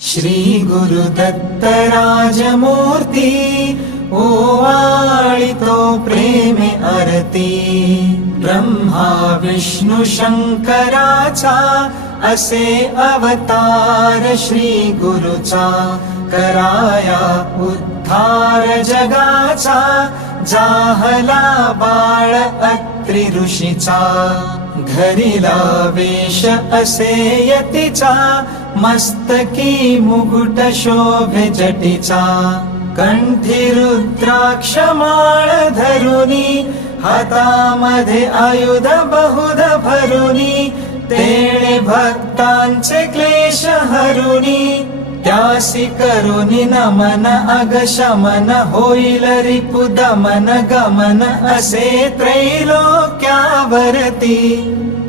श्री गुरुदत्त राजमूर्ती ओवाळितो प्रेमे आरती। ब्रह्मा विष्णु शंकराचा असे अवतार श्री गुरुचा। कराया उद्धार जगाचा जाहला बाळ अत्रि ऋषीचा। घरीला वेश असे यतीचा मस्तकी मुकुट शोभे जटीचा। कंठी रुद्राक्ष माळ धरुनी हातामध्ये आयुध बहुध भरुनी। तेणे भक्तांचे क्लेश हरुनी त्यासी करुनी नमन अगशमन। होईल रिपु दमन गमन असे त्रैलोक्यावरती।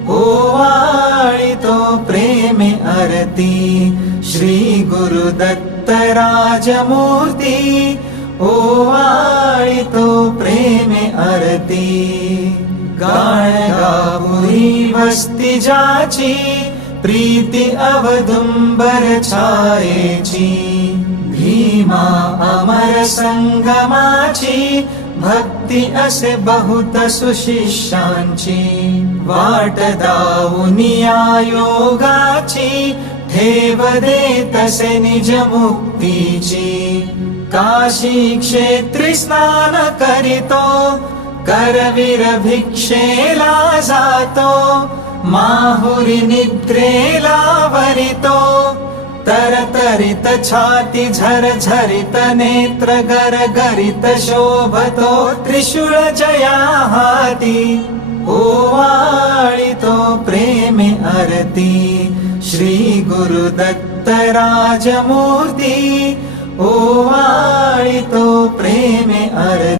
ओवाळितो प्रेमे आरती श्री गुरुदत्त राजमूर्ती। ओवाळितो प्रेमे आरती। गाणगापुरी वस्ती जाची प्रीती अवदुंबर छायेची। भीमा अमर संगमाची भक्ती असे बहुत सुशिष्यांची। वाट दावुनिया योगाची ठेव दे तसे निज मुक्तीची। काशी क्षेत्री स्नान करीतो करवीर भिक्षेला जातो। माहुरी निद्रेला वरितो तरतरित छाती झरझरित नेत्र गरगरित शोभतो त्रिशूळ जया हाती। ओवाळितो प्रेमे आरती श्री गुरुदत्त राजमूर्ती।